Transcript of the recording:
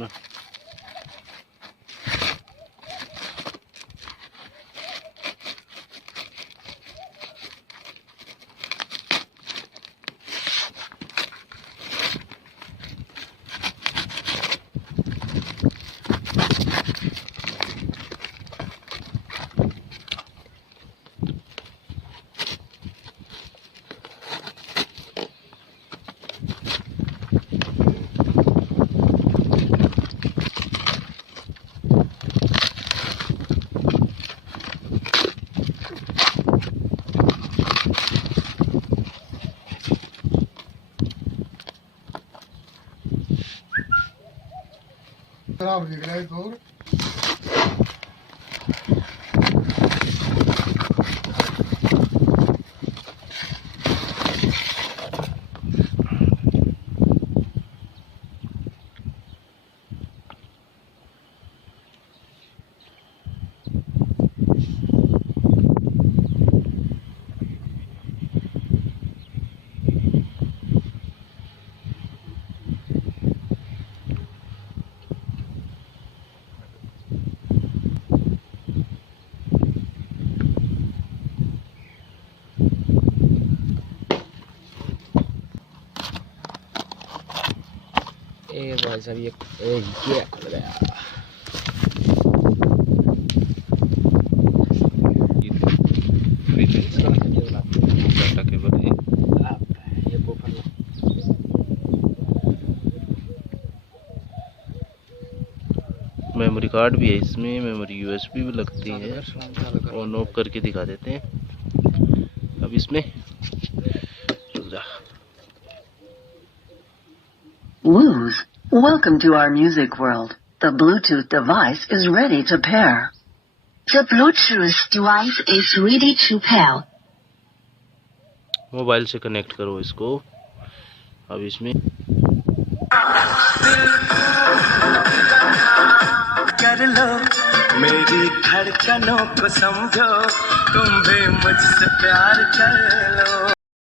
ना। खराब निकला है तो भाई साहब ये खुल गया। मेमोरी कार्ड भी है इसमें, मेमोरी यूएसबी भी लगती है। ऑन ऑफ करके दिखा देते हैं। अब इसमें Wooz, welcome to our music world. The Bluetooth device is ready to pair. The Bluetooth device is ready to pair. Mobile से कनेक्ट करो इसको। अब इसमें कर लो मेरी धड़कनों को समझो, तुम भी मुझसे प्यार कर लो।